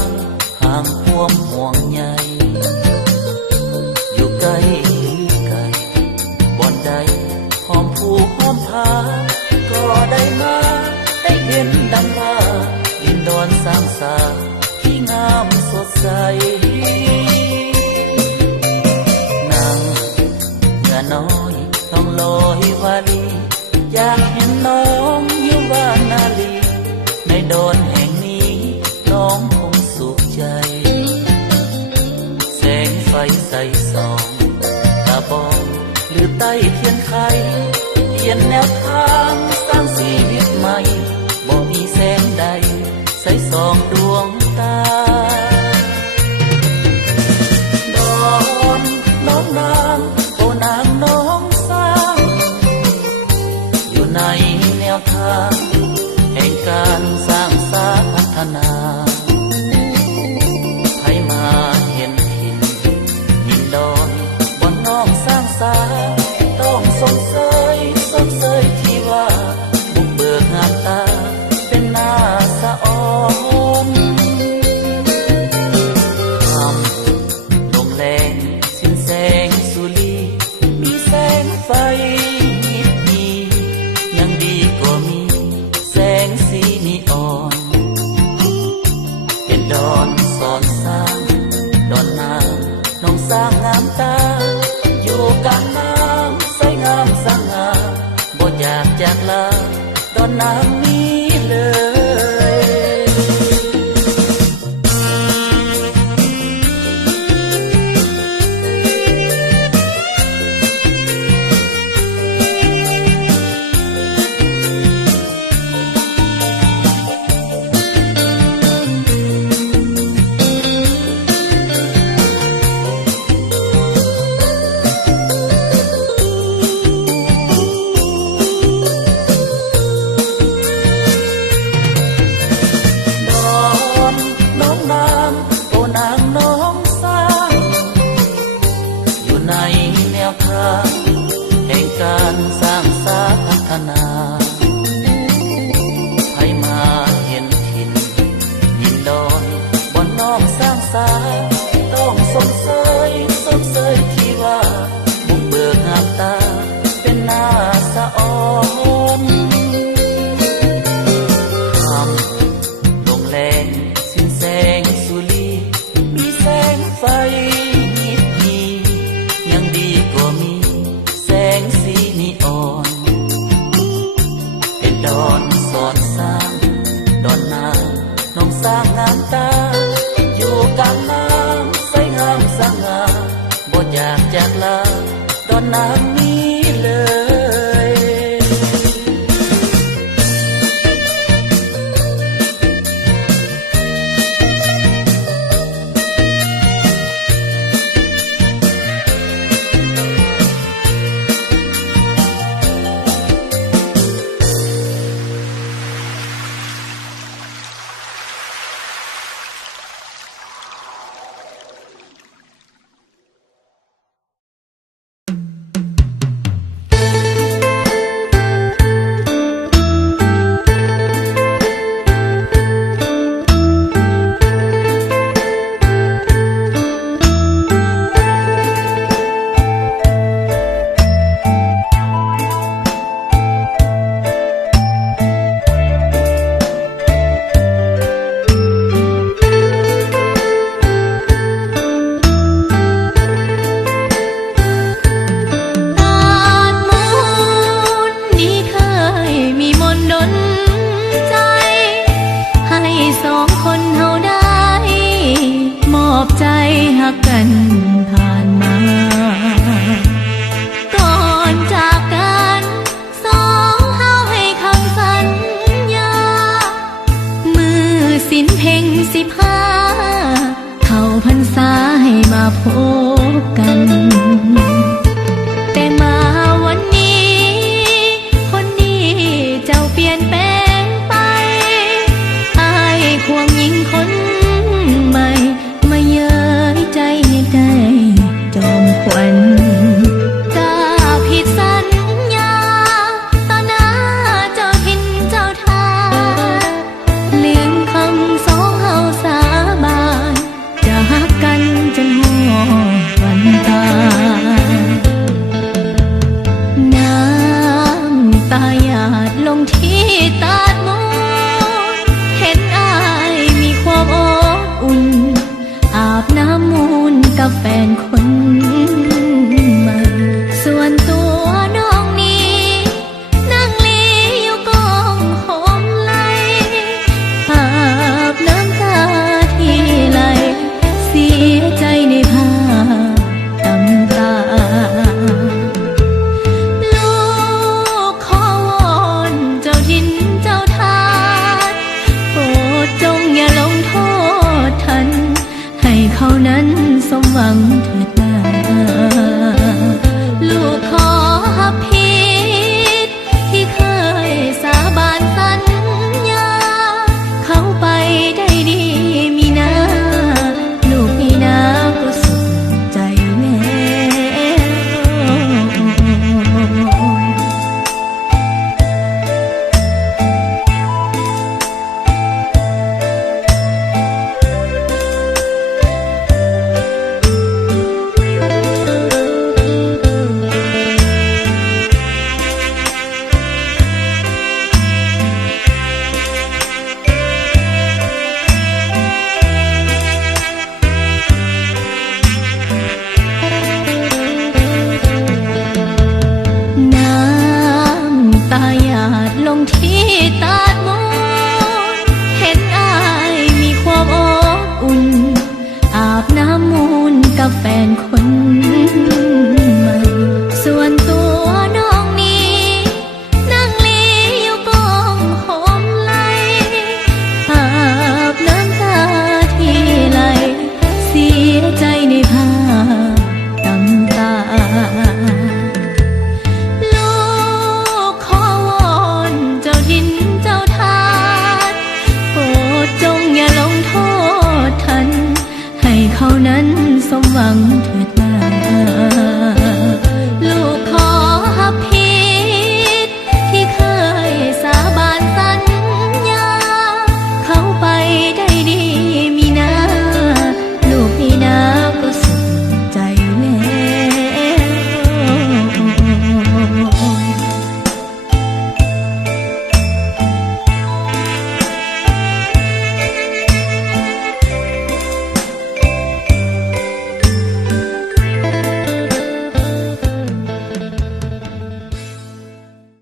างห่างห่วงห่วงใยอยู่ไกลไกลบ่อนใดหอมผู้หอมพาก็ได้มาได้เห็นดังว่าดินดอนสร้างสาที่งามสดใสนางเมื่อน้อยต้องลอยวาลีอยากเห็นน้องอยู่บ้านนาลีในดอนแห่งนี้น้องคงสุขใจแสงไฟใสส่องตาบอดหรือใต้เทียนไขเปลี่ยนแนวทางสร้างชีวิตใหม่บ่มีแสงใดใสส่องดวงตาดอนน้องนางโอ้นางน้องสร้างอยู่ในแนวทางแห่งการสร้างสาพัฒนาให้มาเห็นถิ่นดินดอนบนน้องสร้างสาต้องสงสัยที่ว่าบุกเบิกงามตาเป็นหน้าสะอ่อนคำลมแรงสิ้นแสงสุรีมีแสงไฟนิดดียังดีกว่ามีแสงสีนีออนเป็นดอนสอนสร้างดอนนางน้องสร้างงามตาอยู่กลางน้ำใสงามสง่าบ่อยากจากลาดอนน้ำนี้เลยแห่งการสร้างสาพัฒนาให้มาเห็นถิ่นดินดอนบนน้อมสร้างสาต้องสงสัยที่ว่าบุกเบิกงามตาเป็นหน้าสะอ่อนคำลงแรงสิ้นแสงสุรีมีแสงไฟนิดดียังดีกว่ามีแสงสีนีออนเป็นดอนสอนสร้างดอนนางน้องสร้างงามตาอยู่กลางน้ำใสงามสง่าบ่อยากจากลาดอนน้ำนี้เลย สมหวังเถิดนาลูกขอผิดที่เคยสาบานสัญญาเขาไปได้ดีมีนาลูกมีนาก็สุขใจแน่ น้ำตาหยาดลงที่ตาดมนเห็นอายมีความอบอุ่นอาบน้ำมูลกับแฟนคนใหม่ส่วนตัวน้องนี้นั่งลีอยู่กองหอมไหลอาบน้ำตาที่ไหลเสียใจในภาพน้ำตาลูกขอวอนเจ้าทินเจ้าทานโปรดจงอย่าลงโทษทันให้เขานั้นสมหวังเถิ